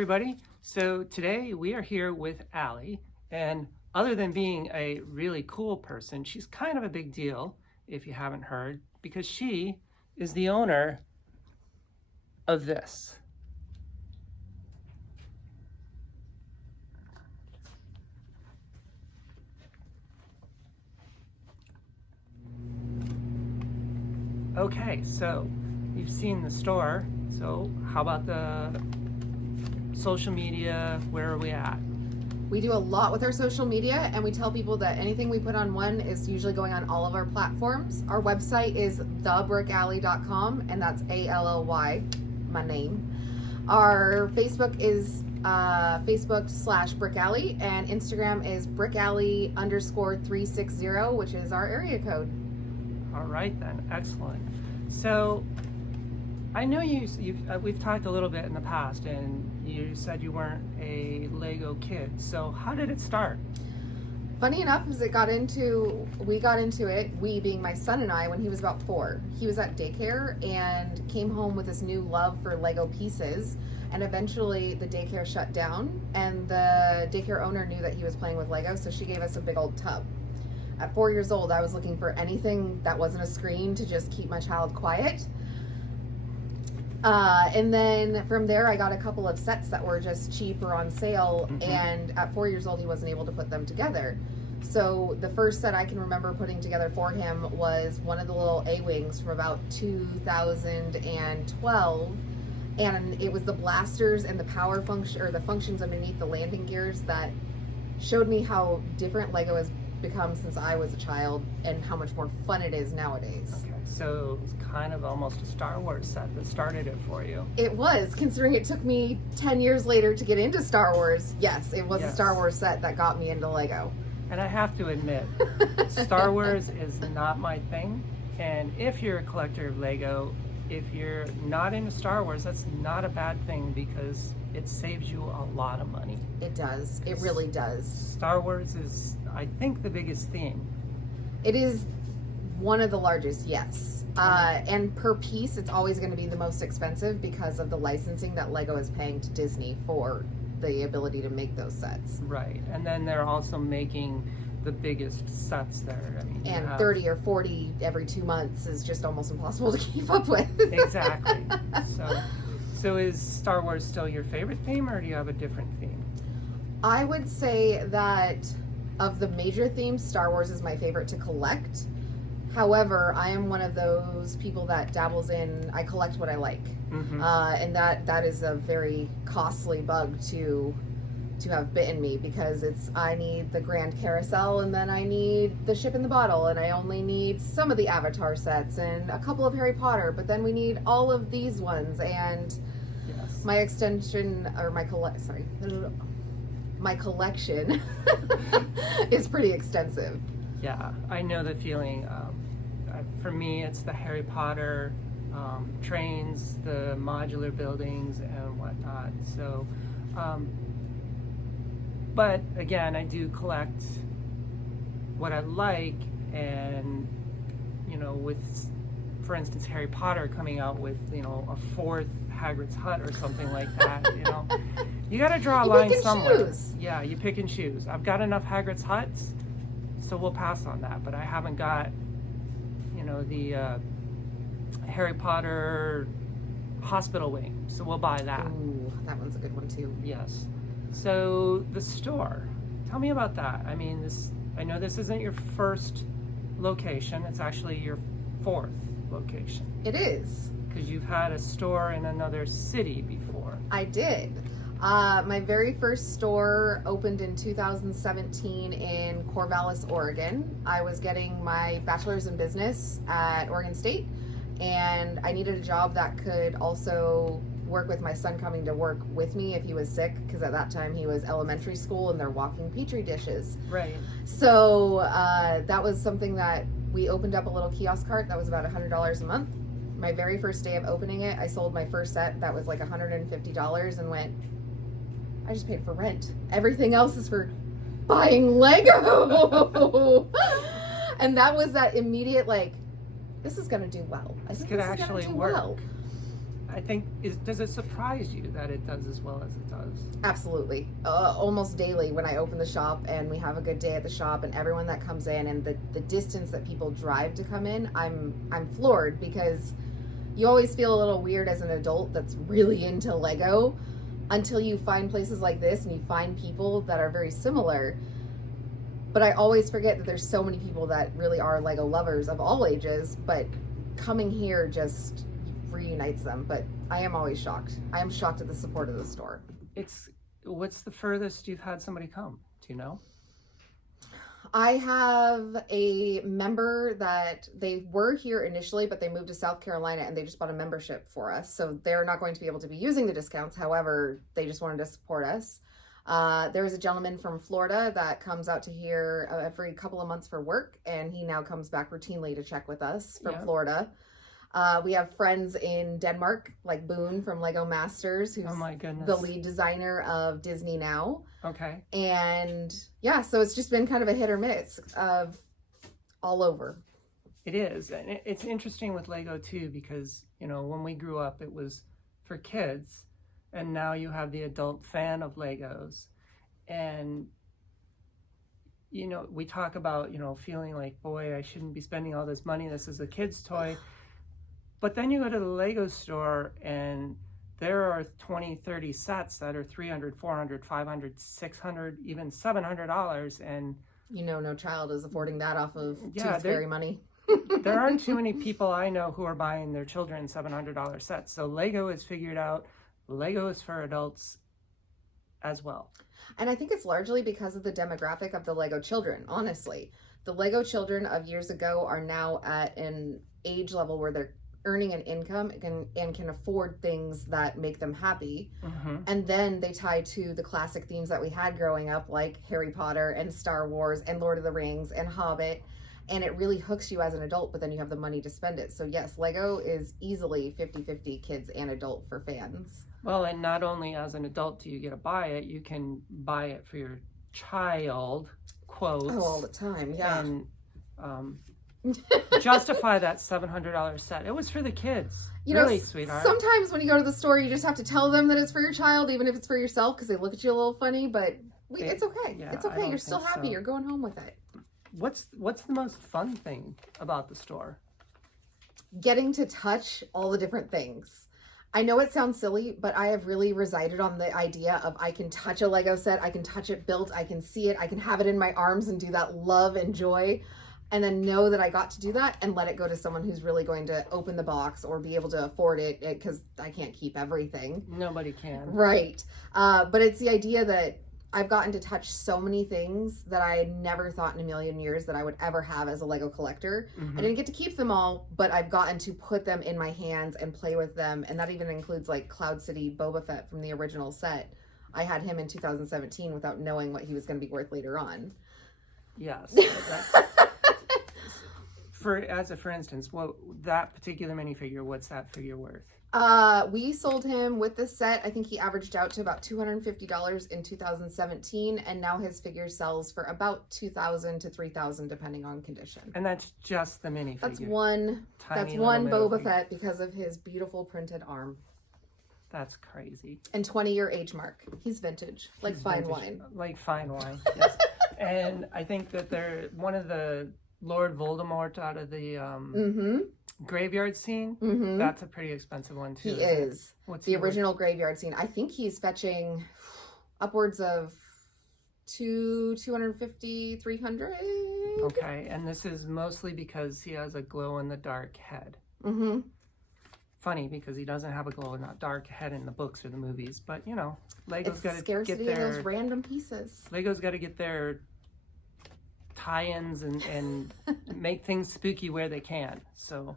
everybody. So today we are here with Allie, and other than being a really cool person, she's kind of a big deal, if you haven't heard, because she is the owner of this. Okay, so you've seen the store, so how about the social media? Where are we at? We do a lot with our social media, and we tell people that anything we put on one is usually going on all of our platforms. Our website is thebrickalley.com, and that's ALLY, my name. Our Facebook is Facebook/Brick Alley, and Instagram is brickalley_360, which is our area code. All right then, excellent. So I know we've talked a little bit in the past, and you said you weren't a Lego kid. So how did it start? Funny enough, as we got into it, we being my son and I, when he was about 4. He was at daycare and came home with this new love for Lego pieces, and eventually the daycare shut down, and the daycare owner knew that he was playing with Lego, so she gave us a big old tub. At 4 years old, I was looking for anything that wasn't a screen to just keep my child quiet. And then from there, I got a couple of sets that were just cheap or on sale. Mm-hmm. And at 4 years old, he wasn't able to put them together. So the first set I can remember putting together for him was one of the little A-Wings from about 2012. And it was the blasters and the power function, or the functions underneath the landing gears, that showed me how different Lego has become since I was a child and how much more fun it is nowadays. Okay, so it's kind of almost a Star Wars set that started it for you. It was, considering it took me 10 years later to get into Star Wars. Yes, it was a Star Wars set that got me into Lego. And I have to admit, Star Wars is not my thing. And if you're a collector of Lego, if you're not into Star Wars, that's not a bad thing, because it saves you a lot of money. It does. It really does. Star Wars is, I think, the biggest theme. It is one of the largest, yes. And per piece, it's always going to be the most expensive because of the licensing that Lego is paying to Disney for the ability to make those sets. Right. And then they're also making the biggest sets there. I mean, and 30 or 40 every 2 months is just almost impossible to keep up with. Exactly. So is Star Wars still your favorite theme, or do you have a different theme? I would say that of the major themes, Star Wars is my favorite to collect. However, I am one of those people that dabbles in, I collect what I like. Mm-hmm. And that is a very costly bug to have bitten me, because I need the Grand Carousel, and then I need the Ship in the Bottle, and I only need some of the Avatar sets and a couple of Harry Potter, but then we need all of these ones, and my extension, or my collection is pretty extensive. Yeah, I know the feeling. For me, it's the Harry Potter trains, the modular buildings, and whatnot. So, but again, I do collect what I like, and with, for instance, Harry Potter coming out with a 4th Hagrid's Hut or something like that. You got to draw a line somewhere. Choose. Yeah, you pick and choose. I've got enough Hagrid's Huts, so we'll pass on that. But I haven't got, the Harry Potter hospital wing, so we'll buy that. Ooh, that one's a good one too. Yes. So the store, tell me about that. I mean, I know this isn't your first location. It's actually your 4th location. It is. Because you've had a store in another city before. I did. My very first store opened in 2017 in Corvallis, Oregon. I was getting my bachelor's in business at Oregon State, and I needed a job that could also work with my son coming to work with me if he was sick, because at that time he was elementary school and they're walking petri dishes. Right. So that was something that we opened up a little kiosk cart that was about $100 a month. My very first day of opening it, I sold my first set that was like $150 and went, I just paid for rent. Everything else is for buying Lego. And that was that immediate, like, this is going to do well. This could actually work. Well. I think, does it surprise you that it does as well as it does? Absolutely. Almost daily when I open the shop and we have a good day at the shop and everyone that comes in and the distance that people drive to come in, I'm floored, because you always feel a little weird as an adult that's really into Lego until you find places like this and you find people that are very similar. But I always forget that there's so many people that really are Lego lovers of all ages, but coming here just reunites them. But I am always shocked. I am shocked at the support of the store. What's the furthest you've had somebody come? Do you know? I have a member that they were here initially, but they moved to South Carolina and they just bought a membership for us. So they're not going to be able to be using the discounts. However, they just wanted to support us. There is a gentleman from Florida that comes out to here every couple of months for work, and he now comes back routinely to check with us from Florida. We have friends in Denmark, like Boone from Lego Masters, who's the lead designer of Disney Now. Okay. And yeah, so it's just been kind of a hit or miss of all over. It is. And it's interesting with Lego too, because, you know, when we grew up, it was for kids, and now you have the adult fan of Legos. And, you know, we talk about, you know, feeling like, boy, I shouldn't be spending all this money. This is a kid's toy. But then you go to the Lego store and there are 20, 30 sets that are $300, $400, $500, $600, even $700. And you know, no child is affording that off of Tooth Fairy money. There aren't too many people I know who are buying their children $700 sets. So Lego has figured out Lego is for adults as well. And I think it's largely because of the demographic of the Lego children, honestly. The Lego children of years ago are now at an age level where they're earning an income and can afford things that make them happy. Mm-hmm. And then they tie to the classic themes that we had growing up, like Harry Potter and Star Wars and Lord of the Rings and Hobbit. And it really hooks you as an adult, but then you have the money to spend it. So yes, Lego is easily 50-50 kids and adult for fans. Well, and not only as an adult do you get to buy it, you can buy it for your child, quotes. Oh, all the time, yeah. And justify that $700 set. It was for the kids. You really, know, sweetheart. Sometimes when you go to the store, you just have to tell them that it's for your child, even if it's for yourself, because they look at you a little funny, but it's okay. Yeah, it's okay. You're still happy. So. You're going home with it. What's the most fun thing about the store? Getting to touch all the different things. I know it sounds silly, but I have really resided on the idea of I can touch a Lego set, I can touch it built, I can see it, I can have it in my arms and do that love and joy, and then know that I got to do that and let it go to someone who's really going to open the box or be able to afford it, because I can't keep everything. Nobody can. Right. But it's the idea that I've gotten to touch so many things that I never thought in a million years that I would ever have as a Lego collector. Mm-hmm. I didn't get to keep them all, but I've gotten to put them in my hands and play with them. And that even includes like Cloud City Boba Fett from the original set. I had him in 2017 without knowing what he was going to be worth later on. Yes. For instance, that particular minifigure, what's that figure worth? We sold him with the set. I think he averaged out to about $250 in 2017, and now his figure sells for about $2,000 to $3,000 depending on condition. And that's just the minifigure. That's one Boba Fett because of his beautiful printed arm. That's crazy. And 20-year age mark. He's vintage, like fine wine. Like fine wine. Yes. And I think that they're one of the Lord Voldemort out of the graveyard scene. Mm-hmm. That's a pretty expensive one too. He is. What's the original graveyard scene? I think he's fetching upwards of $250, $300. Okay, and this is mostly because he has a glow-in-the-dark head. Mm-hmm. Funny, because he doesn't have a glow-in-the-dark head in the books or the movies, but you know, Lego's got to get their of those random pieces. Lego's got to get their tie-ins and make things spooky where they can. So,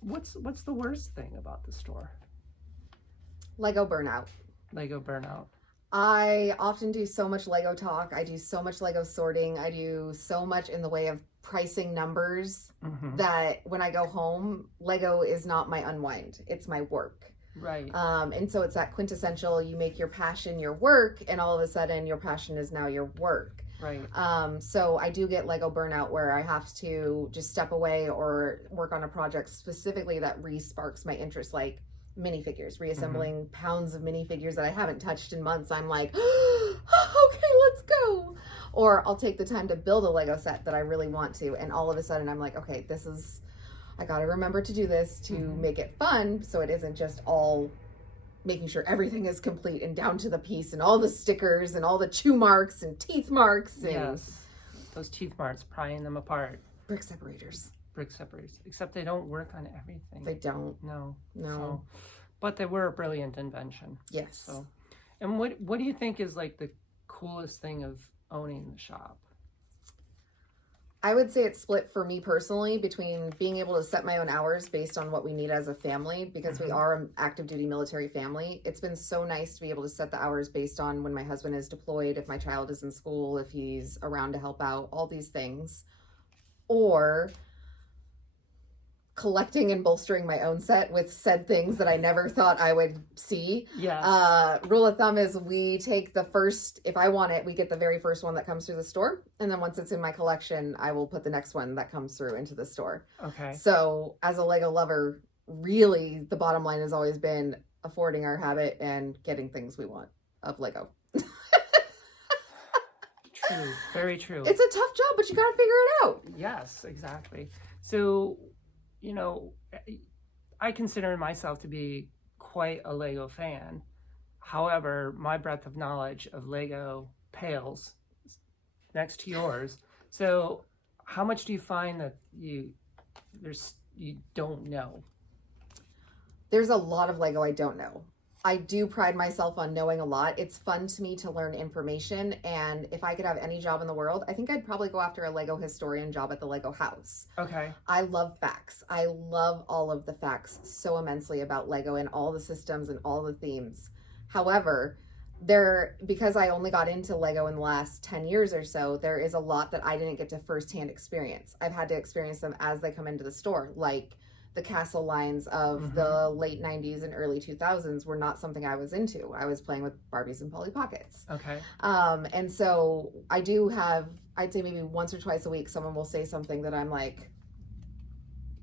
what's the worst thing about the store? Lego burnout. Lego burnout. I often do so much Lego talk. I do so much Lego sorting. I do so much in the way of pricing numbers that when I go home, Lego is not my unwind. It's my work. Right. And so it's that quintessential, you make your passion your work, and all of a sudden your passion is now your work. Right. So I do get Lego burnout where I have to just step away or work on a project specifically that re-sparks my interest, like minifigures, reassembling pounds of minifigures that I haven't touched in months. I'm like, okay, let's go. Or I'll take the time to build a Lego set that I really want to, and all of a sudden I'm like, okay, I gotta remember to do this to make it fun, so it isn't just all making sure everything is complete and down to the piece and all the stickers and all the chew marks and teeth marks and Yes, those teeth marks, prying them apart. brick separators. Brick separators, except they don't work on everything. They don't. No. No. But they were a brilliant invention. Yes. So, and what do you think is like the coolest thing of owning the shop? I would say it's split for me personally between being able to set my own hours based on what we need as a family, because we are an active duty military family. It's been so nice to be able to set the hours based on when my husband is deployed, if my child is in school, if he's around to help out, all these things. Or collecting and bolstering my own set with said things that I never thought I would see. Yes. Rule of thumb is we take the first, if I want it, we get the very first one that comes through the store. And then once it's in my collection, I will put the next one that comes through into the store. Okay. So as a Lego lover, really the bottom line has always been affording our habit and getting things we want of Lego. True. Very true. It's a tough job, but you got to figure it out. Yes, exactly. So, you know, I consider myself to be quite a Lego fan. However, my breadth of knowledge of Lego pales next to yours. So, how much do you find that you don't know? There's a lot of Lego I don't know. I do pride myself on knowing a lot. It's fun to me to learn information, and if I could have any job in the world, I think I'd probably go after a Lego historian job at the Lego house. Okay. I love facts. I love all of the facts so immensely about Lego and all the systems and all the themes. However, because I only got into Lego in the last 10 years or so, there is a lot that I didn't get to firsthand experience. I've had to experience them as they come into the store, like the castle lines of the late 90s and early 2000s were not something I was into. I was playing with Barbies and Polly Pockets. Okay. And so I do have, I'd say maybe once or twice a week, someone will say something that I'm like,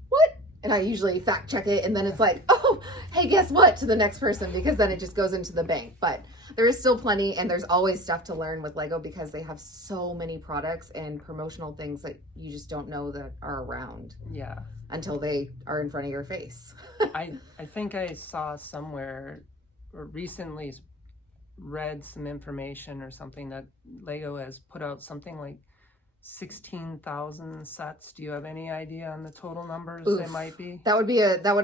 what? And I usually fact check it, and then it's like, oh, hey, guess what, to the next person, because then it just goes into the bank. But there is still plenty, and there's always stuff to learn with Lego because they have so many products and promotional things that you just don't know that are around. Yeah. Until they are in front of your face. I think I saw somewhere or recently read some information or something that Lego has put out something like 16,000 sets. Do you have any idea on the total numbers they might be? That would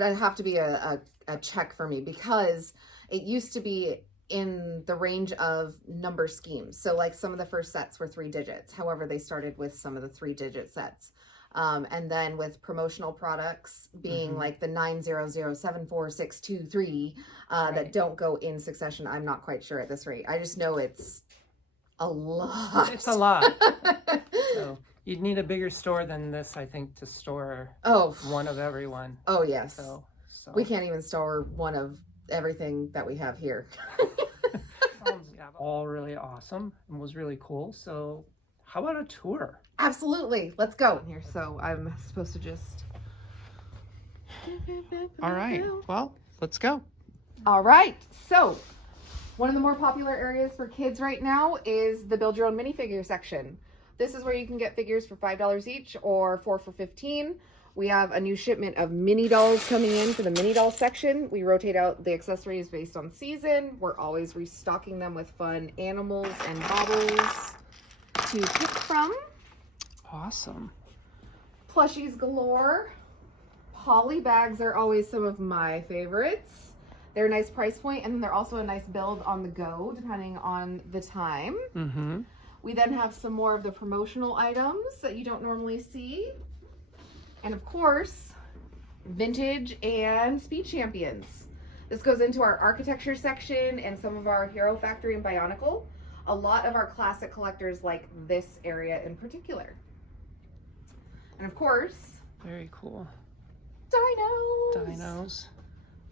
have to be a check for me, because it used to be in the range of number schemes. So like some of the first sets were 3 digits. However, they started with some of the 3-digit sets. And then with promotional products being like the 9007463 that don't go in succession. I'm not quite sure at this rate. I just know it's a lot. It's a lot. So you'd need a bigger store than this, I think, to store one of everyone. Oh, yes. So. We can't even store one of everything that we have here. All really awesome and was really cool. So how about a tour? Absolutely. Let's go. Here, so I'm supposed to just... All right. Well, let's go. All right. So one of the more popular areas for kids right now is the build your own minifigure section. This is where you can get figures for $5 each or 4 for $15. We have a new shipment of mini dolls coming in for the mini doll section. We rotate out the accessories based on season. We're always restocking them with fun animals and baubles to pick from. Awesome. Plushies galore. Poly bags are always some of my favorites. They're a nice price point, and they're also a nice build on the go, depending on the time. We then have some more of the promotional items that you don't normally see. And of course, vintage and speed champions. This goes into our architecture section and some of our Hero Factory and Bionicle. A lot of our classic collectors like this area in particular. And of course, very cool. Dinos.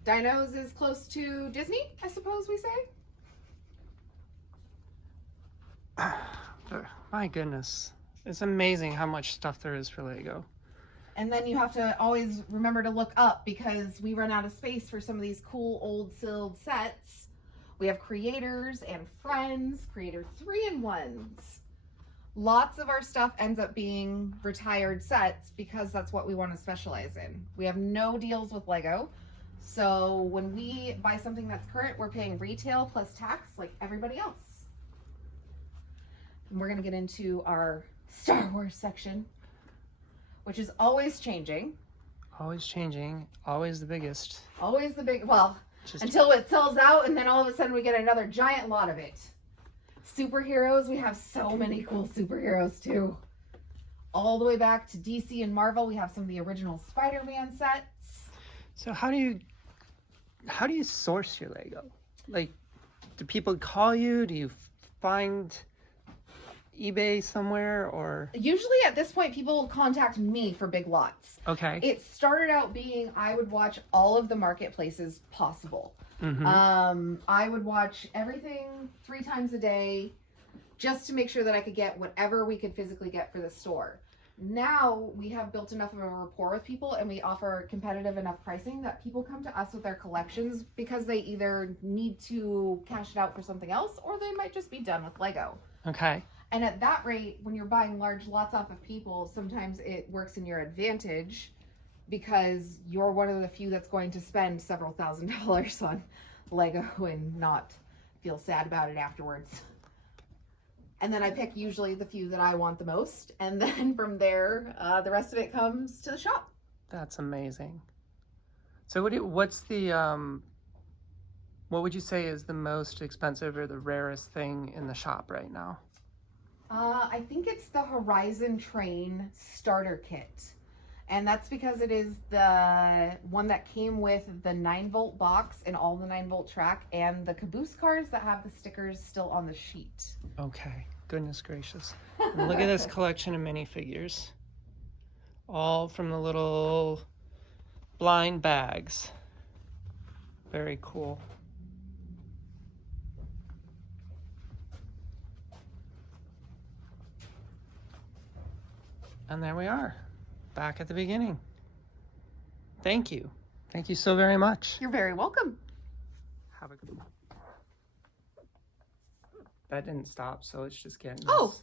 Dinos is close to Disney, I suppose we say. My goodness. It's amazing how much stuff there is for Lego. And then you have to always remember to look up because we run out of space for some of these cool old sealed sets. We have creators and friends, creator 3-in-1s. Lots of our stuff ends up being retired sets because that's what we want to specialize in. We have no deals with Lego. So when we buy something that's current, we're paying retail plus tax like everybody else. And we're going to get into our Star Wars section, which is always changing. Always changing. Always the biggest. Always the big, well, Just until it sells out and then all of a sudden we get another giant lot of it. Superheroes, we have so many cool superheroes too. All the way back to DC and Marvel, we have some of the original Spider-Man sets. So how do you source your Lego? Like, do people call you? Do you find eBay somewhere, or? Usually at this point, people will contact me for big lots. Okay. It started out being I would watch all of the marketplaces possible. Mm-hmm. I would watch everything 3 times a day just to make sure that I could get whatever we could physically get for the store. Now we have built enough of a rapport with people and we offer competitive enough pricing that people come to us with their collections because they either need to cash it out for something else or they might just be done with Lego. Okay. And at that rate, when you're buying large lots off of people, sometimes it works in your advantage because you're one of the few that's going to spend several $1,000s on Lego and not feel sad about it afterwards. And then I pick usually the few that I want the most. And then from there, the rest of it comes to the shop. That's amazing. So what's the, what would you say is the most expensive or the rarest thing in the shop right now? I think it's the Horizon Train starter kit. And that's because it is the one that came with the 9-volt box and all the 9-volt track and the caboose cars that have the stickers still on the sheet. Okay, goodness gracious. And look at this collection of minifigures. All from the little blind bags. Very cool. And there we are, back at the beginning. Thank you. Thank you so very much. You're very welcome. Have a good one. That didn't stop, so it's just getting. Oh.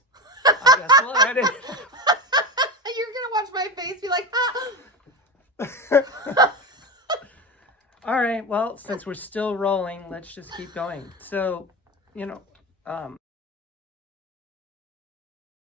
I guess we'll edit. You're going to watch my face be like, ah. All right, well, since we're still rolling, let's just keep going. So,